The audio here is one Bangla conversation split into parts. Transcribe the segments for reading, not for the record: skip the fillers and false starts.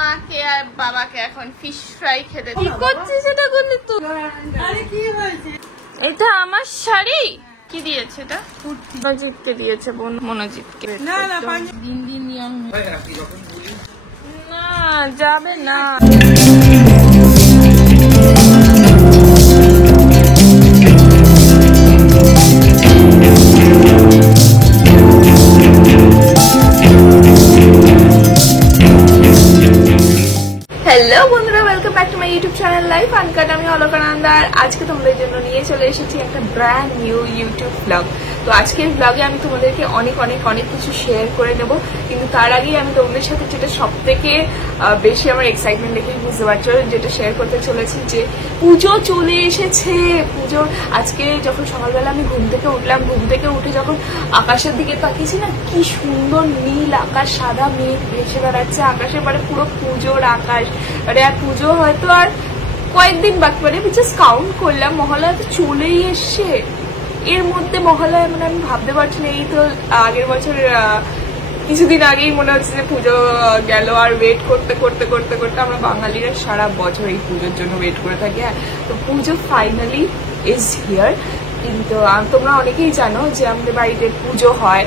মাকে আর বাবাকে এখন ফিশ ফ্রাই খেতে। কি করছিস এটা? করলি তো? আরে কি হয়েছে? এটা আমার শাড়ি। কি দিয়েছে এটা? মনোজিৎকে দিয়েছে, বোন মনোজিৎকে। না না, দিন দিন ইয়াং না যাবে না। হ্যালো বন্ধুরা, welcome back to my YouTube channel life uncut. আমি অলকানন্দা। আজকে তোমাদের জন্য নিয়ে চলে এসেছি একটা ব্র্যান্ড নিউ ইউটিউব ব্লগ। তো আজকের ব্লগে আমি তোমাদেরকে অনেক অনেক অনেক কিছু শেয়ার করে নেব, কিন্তু তার আগেই আমি তোমাদের সাথে যেটা সব থেকে বেশি আমার এক্সাইটমেন্ট দেখে বুঝতে পারছো, যেটা শেয়ার করতে চলেছি যে পুজো চলে এসেছে। পুজোর আজকে যখন সকালবেলা আমি ঘুম থেকে উঠলাম, ঘুম থেকে উঠে যখন আকাশের দিকে তাকিয়েছি না, কি সুন্দর নীল আকাশ, সাদা মেঘ ভেসে বেড়াচ্ছে আকাশে, মানে পুরো পুজোর আকাশ। মানে আর পুজো হয়তো আর কয়েকদিন বাকি, মানে জাস্ট কাউন্ট করলাম, মহালয়া তো চলেই এসছে। এর মধ্যে মহালয়া মানে আমি ভাবতে পারছি না, এই তো আগের বছর কিছুদিন আগেই মনে হচ্ছে যে পুজো গেল। আর ওয়েট করতে করতে করতে করতে আমরা বাঙালিরা সারা বছর এই পুজোর জন্য ওয়েট করে থাকি। তো পুজো ফাইনালি ইজ হিয়ার। কিন্তু তোমরা অনেকেই জানো যে আমাদের বাড়িতে পুজো হয়,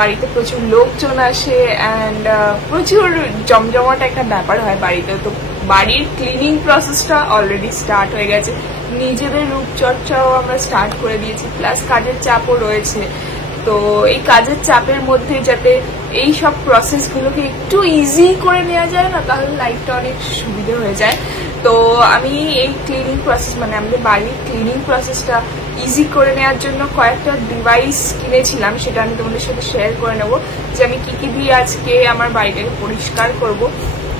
বাড়িতে প্রচুর লোকজন আসে অ্যান্ড প্রচুর জমজমাট একটা ব্যাপার হয় বাড়িতে। তো বাড়ির ক্লিনিং প্রসেসটা অলরেডি স্টার্ট হয়ে গেছে, নিজেদের রূপচর্চাও আমরা স্টার্ট করে দিয়েছি, প্লাস কাজের চাপও রয়েছে। তো এই কাজের চাপের মধ্যে যাতে এই সব প্রসেসগুলোকে একটু ইজি করে নেওয়া যায় না, তাহলে লাইফটা অনেক সুবিধে হয়ে যায়। তো আমি এই ক্লিনিং প্রসেস, মানে আমাদের বাড়ির ক্লিনিং প্রসেসটা ইজি করে নেওয়ার জন্য কয়েকটা ডিভাইস কিনেছিলাম, সেটা আমি তোমাদের সাথে শেয়ার করে নেবো যে আমি কি কি দিয়ে আজকে আমার বাড়িটাকে পরিষ্কার করব।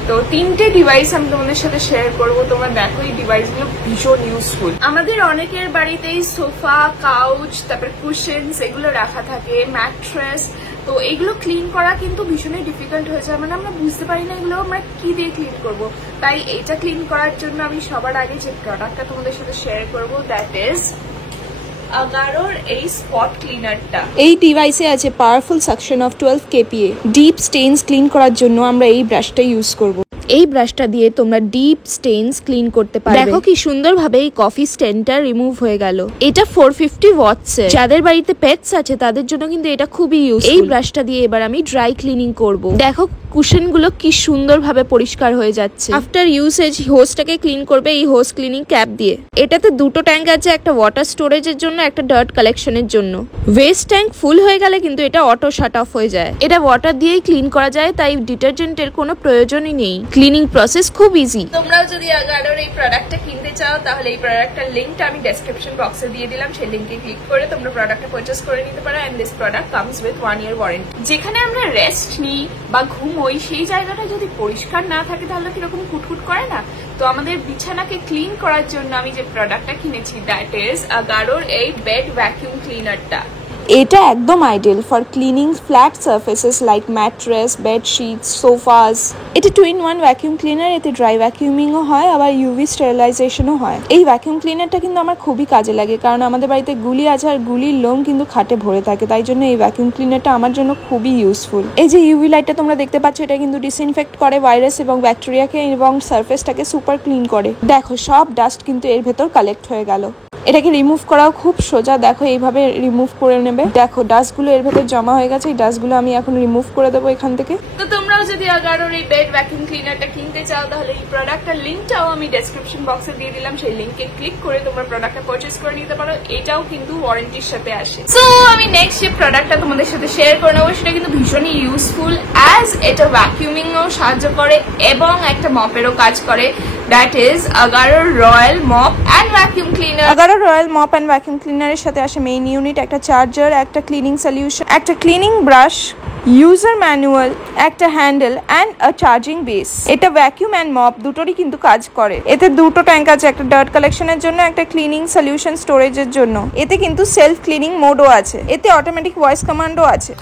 তো 3টে ডিভাইস আমি তোমাদের সাথে শেয়ার করব। তোমরা দেখো এই ডিভাইসগুলো ভীষণ ইউজফুল। আমাদের অনেকের বাড়িতেই সোফা, কাউচ, তারপরে কুশনস এগুলো রাখা থাকে, ম্যাট্রেস। তো এগুলো ক্লিন করা কিন্তু ভীষণই ডিফিকাল্ট হয়ে যায়, মানে আমরা বুঝতে পারি না এগুলো আমরা কি দিয়ে ক্লিন করব। তাই এটা ক্লিন করার জন্য আমি সবার আগে যে প্রোডাক্টটা তোমাদের সাথে শেয়ার করব, দ্যাট ইজ আগারোর এই স্পট ক্লিনারটা। এই ডিভাইসে আছে powerful suction of 12 kPa। Deep stains clean করার জন্য আমরা এই ব্রাশটা ইউজ করব। এই ব্রাশটা দিয়ে তোমরা ডিপ স্টেইনস ক্লিন করতে পারবে। দেখো কি সুন্দরভাবে এই কফি স্টেনটা রিমুভ হয়ে গেল। এটা 450 ওয়াটস এর। যাদের বাড়িতে পেটস আছে তাদের জন্য কিন্তু এটা খুবই ইউজফুল। এই ব্রাশটা দিয়ে এবার আমি ড্রাই ক্লিনিং করব। দেখো কুশন গুলো কি সুন্দরভাবে পরিষ্কার হয়ে যাচ্ছে। আফটার ইউজেজ হোসটাকে ক্লিন করবে এই হোস ক্লিনিং ক্যাপ দিয়ে। এটাতে দুটো ট্যাঙ্ক আছে, একটা ওয়াটার স্টোরেজের জন্য, একটা ডার্ট কালেকশনের জন্য। ওয়েস্ট ট্যাঙ্ক ফুল হয়ে গেলে কিন্তু এটা অটো শাট অফ হয়ে যায়। এটা ওয়াটার দিয়েই ক্লিন করা যায়, তাই ডিটারজেন্টের কোনো প্রয়োজনই নেই। ক্লিনিং প্রসেস খুব ইজি। তোমরাও যদি আগারোর এই প্রোডাক্টটা কিনতে চাও তাহলে এই প্রোডাক্টটার লিঙ্কটা আমি ডেসক্রিপশন বক্সে দিয়ে দিলাম, সেই লিঙ্কে ক্লিক করে তোমরা প্রোডাক্টটা পারচেজ করে নিতে পারো। And this product comes with 1 year warranty. যেখানে আমরা রেস্ট নিই বা ঘুমোই সেই জায়গাটা যদি পরিষ্কার না থাকে তাহলে কিরকম কুটকুট করে না। তো আমাদের বিছানাকে ক্লিন করার জন্য আমি যে প্রোডাক্টটা কিনেছি, দ্যাট ইজ আগারোর এই বেড ভ্যাকুয়াম ক্লিনারটা। এটা একদম ideal for cleaning flat surfaces like mattress, bedsheets, sofas. এটা 2-in-1 ভ্যাকুয়াম ক্লিনার। এতে ড্রাই ভ্যাকুয়ামিংও হয়, আবার ইউভি স্টেরিলাইজেশনও হয়। এই ভ্যাকুয়াম ক্লিনারটা কিন্তু আমার খুবই কাজে লাগে, কারণ আমাদের বাড়িতে গুলি আছে আর গুলির লোম কিন্তু খাটে ভরে থাকে, তাই জন্য এই ভ্যাকুয়াম ক্লিনারটা আমার জন্য খুবই ইউজফুল। এই যে ইউভি লাইটটা তোমরা দেখতে পাচ্ছ, এটা কিন্তু ডিসইনফেক্ট করে ভাইরাস এবং ব্যাকটেরিয়াকে এবং সারফেসটাকে সুপার ক্লিন করে। দেখো সব ডাস্ট কিন্তু এর ভেতর কালেক্ট হয়ে গেল। এটাকে রিমুভ করাও খুব সোজা। দেখো এইভাবে রিমুভ করে নেবে। দেখো ডাস্টগুলো এর ভেতর জমা হয়ে গেছে, এই ডাস্টগুলো আমি এখন রিমুভ করে দেবো এখান থেকে। তো তোমরাও যদি আগারোর এই বেড ভ্যাকুয়াম ক্লিনারটা কিনতে চাও তাহলে এই প্রোডাক্টটার লিঙ্কটাও আমি ডেসক্রিপশন বক্সে দিয়ে দিলাম, সেই লিঙ্কে ক্লিক করে তোমরা প্রোডাক্টটা পারচেজ করে নিতে পারো। এটাও কিন্তু ওয়ারেন্টির সাথে আসে। সো আমি নেক্সট যে প্রোডাক্টটা তোমাদের সাথে শেয়ার করে নেবো সেটা কিন্তু ভীষণই ইউজফুল, অ্যাজ এটা ভ্যাকুয়ামিংও সাহায্য করে এবং একটা মপেরও কাজ করে। দ্যাট ইজ আগারোর royal mop and vacuum cleaner. আগারোর রয়্যাল মপ অ্যান্ড ভ্যাকুয়াম ক্লিনারের সাথে আসে মেইন ইউনিট, একটা চার্জার, একটা ক্লিনিং সলিউশন, একটা ক্লিনিং ব্রাশ, ইউজার ম্যানুয়াল, একটা handle and a charging base. এটা ভ্যাকুয়াম অ্যান্ড মপ দুটোরই কিন্তু কাজ করে। এতে দুটো ট্যাঙ্ক আছে, একটা ডার্ট কালেকশনের জন্য, একটা ক্লিনিং সলিউশন স্টোরেজের জন্য। এতে কিন্তু সেলফ ক্লিনিং মোডও আছে। এতে অটোমেটিক ভয়েস কমান্ডও আছে।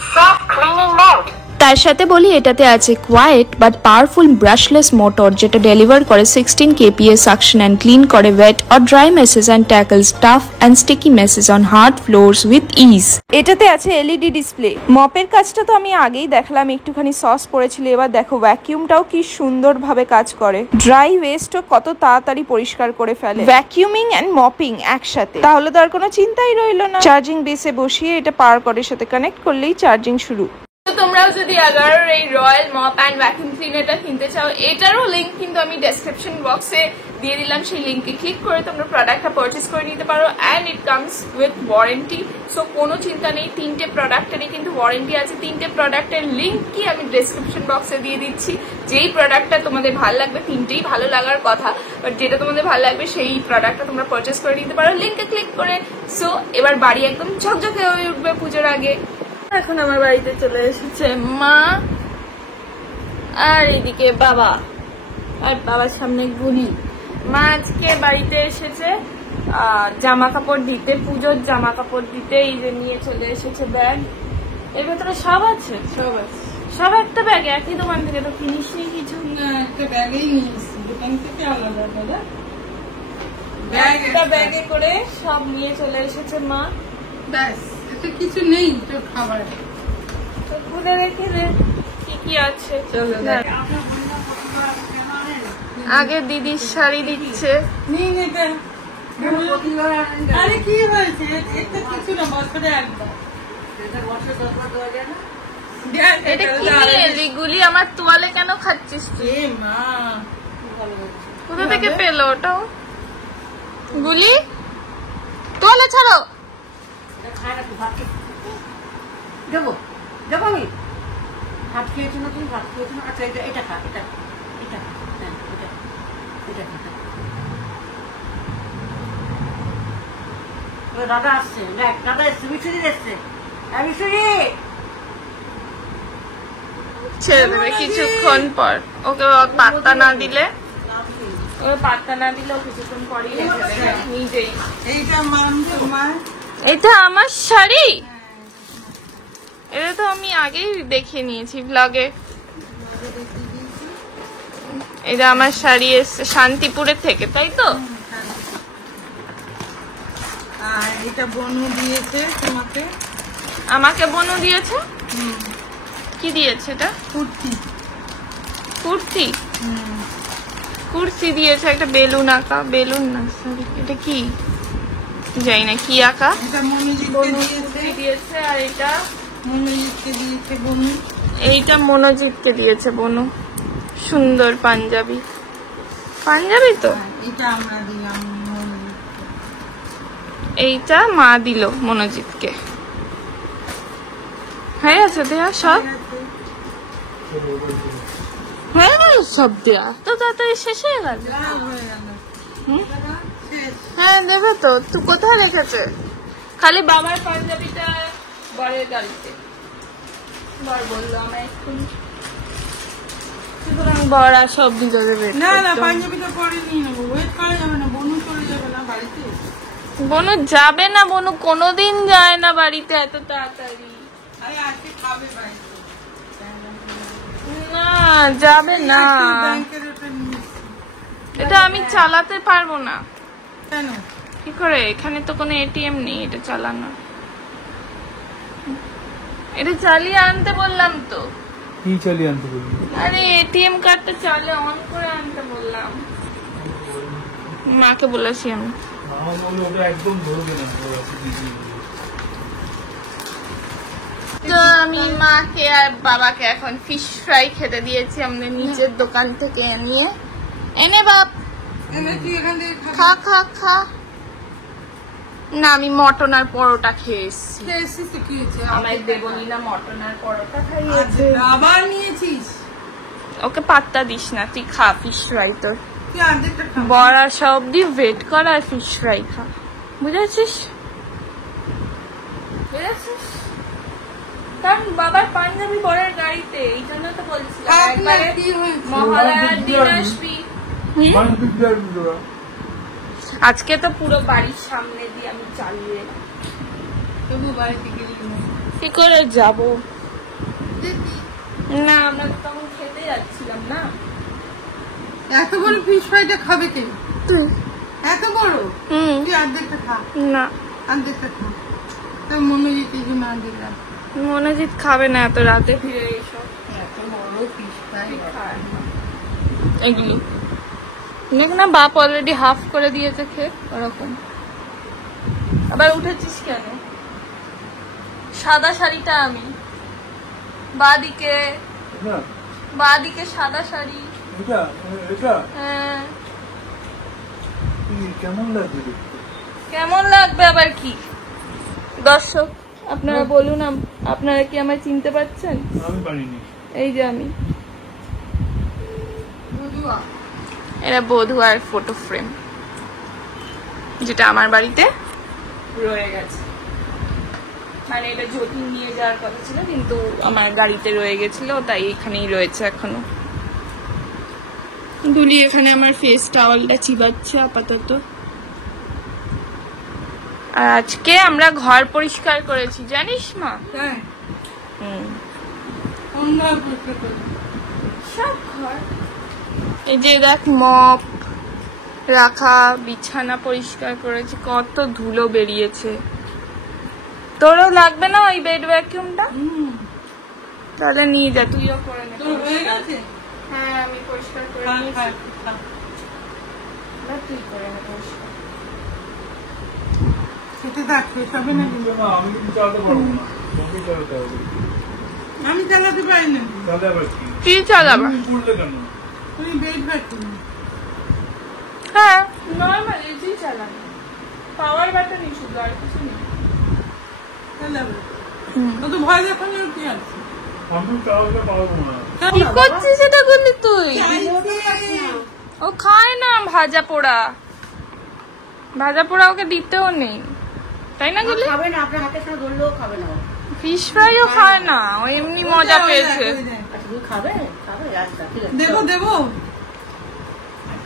তার সাথে বলি এটাতে আছে quite but powerful brushless motor, যেটা ডেলিভার করে 16 kPa সাকশন অ্যান্ড ক্লিন করে wet or dry messes and tackles tough and sticky messes on hard floors with ease. এটাতে আছে এলইডি ডিসপ্লে। মপের কাজটা তো আমি আগেই দেখালাম, একটুখানি সস পড়েছিল। এবার দেখো ভ্যাকিউমটাও কি সুন্দরভাবে কাজ করে, ড্রাই ওয়েস্টও কত তাড়াতাড়ি পরিষ্কার করে ফেলে। ভ্যাকিউমিং অ্যান্ড মপিং একসাথে, তাহলে তো আর কোনো চিন্তাই রইলো না। চার্জিং বেসে বসিয়ে এটা পাওয়ার কর্ডের সাথে কানেক্ট করলেই চার্জিং শুরু। তো তোমরাও যদি আগার এই রয়্যাল মপ অ্যান্ড ভ্যাকুয়াম ক্লিনারটা কিনতে চাও, এটারও লিঙ্ক কিন্তু আমি ডেসক্রিপশন বক্সে দিয়ে দিলাম। সেই লিঙ্কে ক্লিক করে তোমরা প্রোডাক্টটা পারচেস করে নিতে পারো and it comes with warranty. So কোনো চিন্তা নেই, 3টে প্রোডাক্টেরই কিন্তু ওয়ারেন্টি আছে। 3টে প্রোডাক্টের লিঙ্ক কি আমি ডেসক্রিপশন বক্সে দিয়ে দিচ্ছি। যেই প্রোডাক্টটা তোমাদের ভালো লাগবে, 3টেই ভালো লাগার কথা, বাট যেটা তোমাদের ভালো লাগবে সেই প্রোডাক্টটা তোমরা পারচেস করে নিতে পারো লিঙ্কে ক্লিক করে। সো এবার বাড়ি একদম ঝকঝকে হয়ে উঠবে পুজোর আগে। এখন আমার বাড়িতে চলে এসেছে মা, আর এদিকে বাবা, আর বাবার সামনে গুলি। মা আজকে বাড়িতে এসেছে জামা কাপড় দিতে, পুজোর জামা কাপড় দিতে। এই যে নিয়ে চলে এসেছে ব্যাগ, এর ভেতরে সব আছে। সব একটা ব্যাগে, একই দোকান থেকে তো কিনিস নি কিছু? না, একটা ব্যাগেই নিয়েছি, দোকান থেকে আলাদা দাদা। একটা ব্যাগে করে সব নিয়ে চলে এসেছে মা। ব্যাস, এতে কিছু নেই তো খাবার। তো খুলে রেখে দে কি কি আছে। চলো দেখ। আগে দিদির শাড়ি দিচ্ছে। নিন এটা। আরে কি হয়েছে? এটা কিছু না, বছরে একবার। এটা কি এলি গুলি? আমার তোয়ালে কেন খাচ্ছিস তুই? এ মা, কোথা থেকে পেলো ওটাও? গুলি তোয়ালে ছাড়ো। দেবো দেবো আমি ভাত খেয়েছো না? তুমি ভাত খেয়েছো না? আচ্ছা, এটা এটা খা, এটা এটা হ্যাঁ, এটা এটা খা। দাদা আসছে, দেখ দাদা এসছে, মিশুরি এসছে। হ্যাঁ মিশুরি, ছেড়ে দেবে কিছুক্ষণ পর। ওকে পাত্তা না দিলে, ওকে পাত্তা না দিলে ও কিছুক্ষণ পরই রেখে দেবে নিজেই। এইটা মানছো মা? এটা আমার শাড়ি, এটা তো আমি আগেই দেখে নিয়েছি ব্লগে। এটা আমার শাড়ি এসছে শান্তিপুরের থেকে, তাই তো? আর এটা বনু দিয়েছে তোমাকে। আমাকে বনু দিয়েছে। কি দিয়েছে এটা? কুর্তি। কুর্তি? কুর্তি দিয়েছে, একটা বেলুন আঁকা। বেলুন না, সরি, এটা কি জানি না কি আঁকা। এটা মনোজিৎকে দিয়েছে। আর এটা মনোজিৎকে দিয়েছে বনু। এইটা মনোজিৎকে দিয়েছে বনু। সুন্দর পাঞ্জাবি। পাঞ্জাবি তো। এটা আমরা দিলাম মনোজিৎ। এইটা মা দিল মনোজিৎকে। হয়ে গেছে দেয়া সব? হয়ে গেল সব দেয়া? তো তাড়াতাড়ি শেষ হয়ে গেল। হয়ে গেল। হুম? শেষ। হ্যাঁ দেবে তো। তুই কোথায় রেখেছে? খালি বাবার পাঞ্জাবিটা বরের গাড়িতে। বর বললো আমায় এক্ষুনি। সুতরাং বর আর সব ভিতরে বের না না, করতে হবে। পাঞ্জাবিটা পরে নিয়ে নেবো, ওয়েট করা যাবে না। বনু চলে যাবে না বাড়িতে। বনু যাবে না, বনু কোনোদিন যায় না বাড়িতে এত তাড়াতাড়ি। আরে আজকে খাবে বাড়িতে। না যাবে না, ব্যাংকের ওটা নিয়েছি। এটা আমি চালাতে পারবো না। কেন? কি করে? এখানে তো কোনো এটিএম নেই এটা চালানো। এটা চালিয়ে আনতে বললাম তো। কি চালিয়ে আনতে বললি? আরে এটিএম কার্ডটা চালিয়ে অন করে আনতে বললাম, মাকে বলেছি আমি। ওটা একদম ধরবে না। তো আমি মাকে আর বাবাকে এখন ফিশ ফ্রাই খেতে দিয়েছি আমাদের নিচের দোকান থেকে নিয়ে এনে। বাপ এনে তুই এখান থেকে খা খা খা। না আমি মটন আর পরোটা খেয়ে এসছি। এসেছিস তো কি হয়েছে? আমায় দেবনি না মটন আর পরোটা খাইয়েছে। আবার নিয়েছিস? ওকে পাত্তা দিস না, তুই খা ফিশ ফ্রাই। তোর তুই অর্ধেকটা খা। বড়া সব দিয়ে ওয়েট কর আর ফিশ ফ্রাই খা, বুঝেছিস? বুঝেছিস? কারণ বাবার পাঞ্জাবি বরের গাড়িতে, এই জন্য তো বলছিলাম একবারে কি হয়েছে? মহালয়ার দিন আসবি। আজকে তো পুরো বাড়ির সামনে দিয়ে আমি চালিয়ে তবু বাড়িতে গেলি না। কি করে যাব? না আমরা তো তখন খেতে যাচ্ছিলাম না। এত বড় ফিশ ফ্রাইটা খাবে কে? তুই? এত বড়? হুম। তুই অর্ধেকটা খা, না অর্ধেকটা খা। তোর মনোজিৎ এই জন্য অর্ধেকটা। মনোজিৎ খাবে না এত রাতে ফিরে এইসব এত বড় ফিশ ফ্রাই খায় না এগুলি। দেখ না বাপ অলরেডি হাফ করে দিয়েছে খেয়ে ওরকম। আবার উঠেছিস কেন? সাদা শাড়িটা আমি বাদিকে, না বাদিকে সাদা শাড়ি। এটা এটা হ্যাঁ কেমন লাগবে দেখতে? কেমন লাগবে আবার কি? দর্শক আপনারা বলুন, আপনারা কি আমায় চিনতে পারছেন? আমি পারিনি। এই যে আমি, এরা বধুয়ার ফটো ফ্রেম, যেটা আমার বাড়িতে রয়ে গেছে। মানে এটা যতীন নিয়ে যাওয়ার কথা ছিল, কিন্তু আমার গাড়িতে রয়ে গেছিল, তাই এখানেই রয়েছে এখনো। গুলি এখানে আমার ফেস টাওয়ালটা চিবাচ্ছে আপাতত। আর আজকে আমরা ঘর পরিষ্কার করেছি, জানিস মা? হ্যাঁ, হুম, অন্য পরিষ্কার করে। সব ঘর। এই যে দেখ মপ রাখা, বিছানা পরিষ্কার করেছি, কত ধুলো বেরিয়েছে। তোরও লাগবে না ওই বেড ভ্যাকিউমটা? তাহলে নিয়ে যা, তুইও করে নে। তোর হয়ে গেছে? হ্যাঁ আমি পরিষ্কার করে খা, নিয়েছি। খা, খা। না, তুই করে নে পরিষ্কার। খেতে থাক, শেষ হবে না কিন্তু। না আমি কিন্তু চালাতে পারবো না, তোমাকে চালাতে হবে। আমি চালাতে পারি না। তাহলে আবার কি? কি চালাবা? তুমি করলে কেন? তুমি বেড ভ্যাকুয়াম হ্যাঁ নর্মাল এজি চালানো, পাওয়ার বাটনই শুধু, আর কিছু নেই। চালাবে। ও তো ভয় দেখানোর কি আছে? আমি চালাতে পারবো না। কি করছিস এটা করলি তুই? চাইছি। ও খায় না ভাজা পোড়া, ভাজা পোড়া ওকে দিতেও নেই, তাই না গুলি? খাবে না, আপনার হাতের সাথে ধরলেও খাবে না। ফিশ ফ্রাইও খায় না, ও এমনি মজা পেয়েছে। আচ্ছা তুমি খাবে? খাবে, আচ্ছা ঠিক আছে। দেবো দেবো।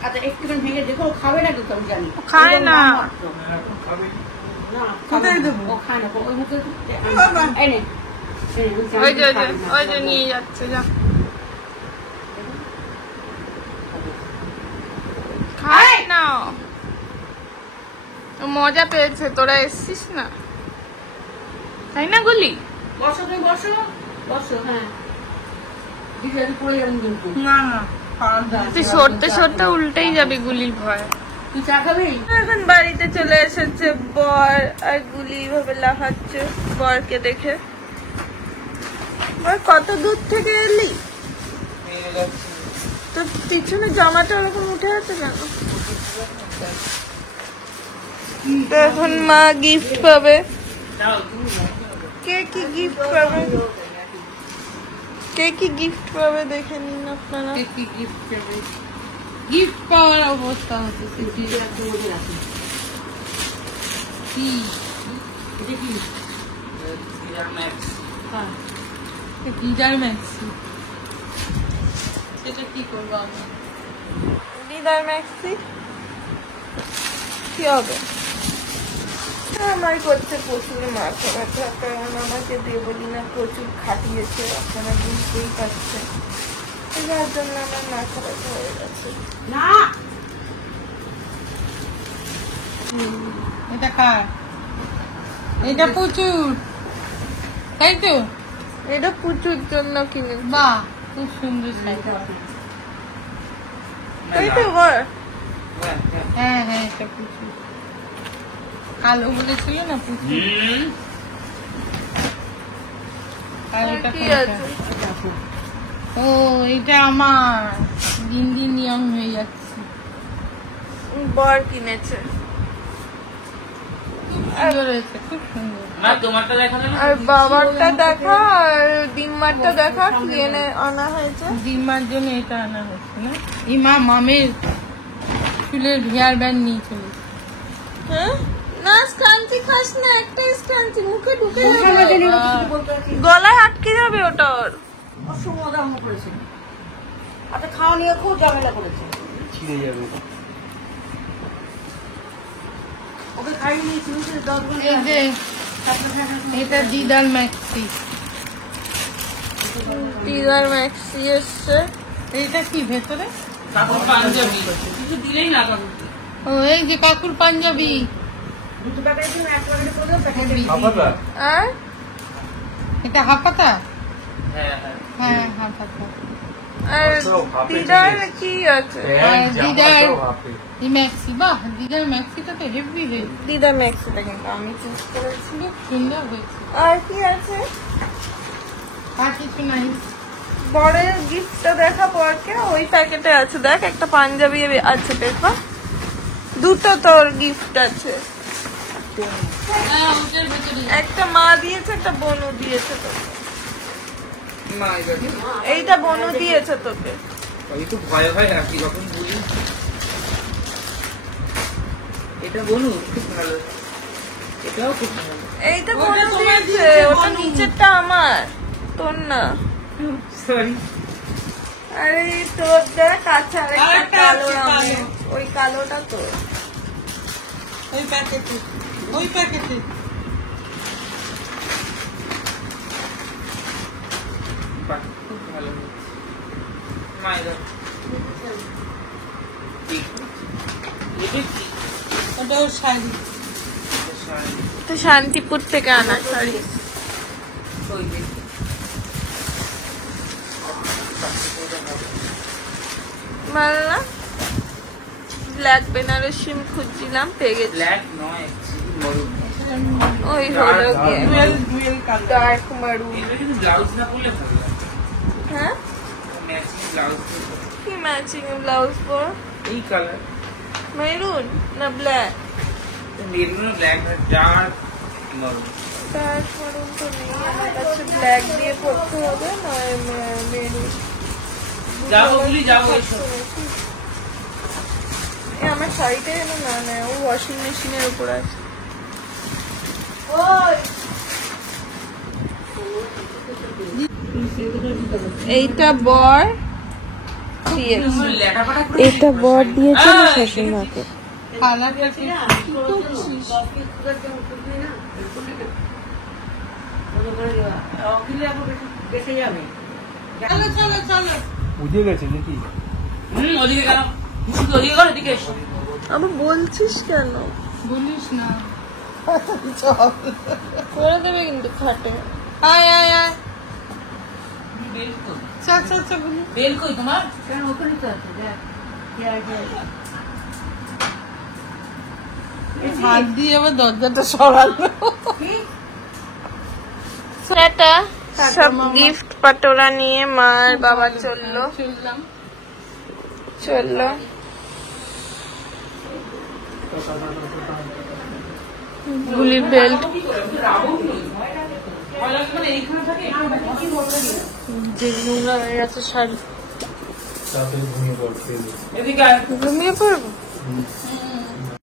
আচ্ছা একটুখানি ভেঙে দেখো, ও খাবে না কিন্তু আমি জানি। ও খায় না। এখন খাবে না, কোথায় খাবে না। দেবো? ও খায় না, ওই মুখে বাবা। এই নে। এই নে, ওই যে খাবে না। ওই যে নিয়ে যাচ্ছে, যা খায় না, ও মজা পেয়েছে, তোরা এসছিস না, তাই না গুলি? বসো তুমি, বসো বসো। হ্যাঁ বিরিয়ানি পড়ে যাবেন কিন্তু। না না, খাওয়ার দাও। তুই সরতে সরতে উল্টেই যাবি গুলির ভয়। তুই চা খাবি? এখন বাড়িতে চলে এসেছে বর, আর গুলি ভাবে লাফাচ্ছে বরকে দেখে। বর কত দূর থেকে এলি? তোর পিছনে জামাটা ওরকম উঠে আছে কেন? তো এখন মা গিফট পাবে। কে কি গিফট পাবে, কে কি গিফট পাবে দেখে নিন আপনারা। কি গিফট দেবে? গিফট পাওয়ার অবস্থা হচ্ছে। কি এটা কি? হ্যাঁ, গিজার ম্যাক্সি। সেটা কি করবো আমি? দিদার ম্যাক্সি কি হবে? আমার করছে প্রচুর মাথা ব্যথা, কারণ আমাকে দেবলিনা প্রচুর খাটিয়েছে, আপনারা বুঝতেই পারছেন, যার জন্য আমার মাথা ব্যথা হয়ে গেছে। না এটা কার? এটা প্রচুর, তাই তো? এটা প্রচুর জন্য কিনে, বাহ, খুব সুন্দর শাড়িটা। তাই তো বল? হ্যাঁ হ্যাঁ, এটা প্রচুর কালো বলেছিল না, প্রচুর কালোটা কি কোনটা? আছে? ও এটা আমার দিন দিন নিয়ম হয়ে যাচ্ছে। বর কিনেছে। সুন্দর হয়েছে, খুব সুন্দর। আর বাবারটা দেখা, আর ডিম্মারটা দেখা, কি এনে আনা হয়েছে। ডিমার জন্য এটা আনা হচ্ছে না? ইমা মামের চুলের হেয়ার ব্যান্ড নিয়ে চলেছে। হ্যাঁ না, স্কান্সি খাস না, একটা স্কান্সি মুখে ঢুকে মুখে যাবে, না জানি ও কিছু বলতে আছে। গলায় আটকে যাবে ওটার। অসম্ভব করেছে। আচ্ছা খাওয়া নিয়ে খুব ঝামেলা করেছে। ছিঁড়ে যাবে। ওকে খাইয়ে নিয়েছিল 10 ঘন্টা। এই যে এটা দিদার ম্যাক্সি। দিদার ম্যাক্সি এসছে। এইটা কি ভেতরে? কাকুর পাঞ্জাবি কিছু দিলেই না কাকু। ও এই যে কাকুর পাঞ্জাবি। দুটো টাকায় তুমি এক লাখ করলেও প্যাকেটে হাফাতা আর এটা হাফাতা? হ্যাঁ হ্যাঁ হ্যাঁ হাফাতা। আর সব হাফে দিদার জিনিস। কি আছে? প্যান্ট জামা দিদার সব হাফে। এই ম্যাক্সি, বাহ দিদার ম্যাক্সিটা তো হেভি হয়েছে, দিদার ম্যাক্সিটা কিন্তু আমি চুজ করেছি। খুব সুন্দর হয়েছে। আর কি আছে? আর কিছু নাই। বরের গিফটটা দেখা পরকে ওই প্যাকেটে আছে, দেখ একটা পাঞ্জাবি আছে দেখো, দুটো তোর গিফট আছে, হ্যাঁ ওটার ভেতরে। একটা মা দিয়েছে একটা বনু দিয়েছে তোকে। মা এবার এইটা বনু দিয়েছে তোকে। আমি তো ভয় ভয় রাখি কখন বলি। এটা বলু খুব ভালো, এটাও খুব ভালো। এইটা বনু দিয়েছে, ওটা নিচেরটা আমার, তোর না। সরি আরে তোর দেখ আছে আরেকটা আরেকটা কালো আছে, রঙের, কালো। ওই কালোটা তোর। ওই প্যাকেটে, ওই প্যাকেটে। বাহ, খুব ভালো মা এবার এটা কি? ওটা ওর শাড়ি। এটা শাড়ি। তো শান্তিপুর থেকে আনা শাড়ি। ওই যে ভালো না? ব্ল্যাক বেনারসি খুঁজছিলাম, পেয়ে গেছি। ব্ল্যাক নয় অ্যাকচুয়ালি মরুন। ওই হলো গিয়ে ডুয়েল কালার। ডার্ক মারুন। এটা কিন্তু ব্লাউজ না করলে ভালো লাগে, হ্যাঁ ম্যাচিং ব্লাউজ কি ম্যাচিং ব্লাউজ পর? এই কালার মেরুন না black? Maroon black dark maroon. Dark মারুন তো নেই আমার কাছে, ব্ল্যাক দিয়ে পরতে হবে না মেরুন। যাবো বলি যাবো এসব। আমার শাড়িটা যেন না নেয়, ও ওয়াশিং মেশিনের উপর আছে। এইটা বর দিয়েছে, লেখাপড়া করে এটা বর দিয়েছে আমার শাশুড়ি মাকে। কালারটা কি? অখিলে আবার বেঁচে যাবে। চলো চলো চলো। বুঝে গেছে নাকি? ওদিকে গেল, শুধু ওদিকে গেল, এদিকে এসো। আবার বলছিস কেন? বলিস না। করে দেবে কিন্তু খাটে। আয় আয় আয়। বেল কই? চল চল চল বলি। বেল কই তোমার? কেন ওখানে তো আছে দেখ। হাত দিয়ে আবার দরজাটা সরালো। টাটা। সব গিফট পাটোরা নিয়ে মা আর বাবা চললো। গুলির বেল্ট, যে নোংরা হয়ে গেছে শাড়ি, তাতে ঘুমিয়ে পড়তে এদিকে আয়। ঘুমিয়ে পড়বো।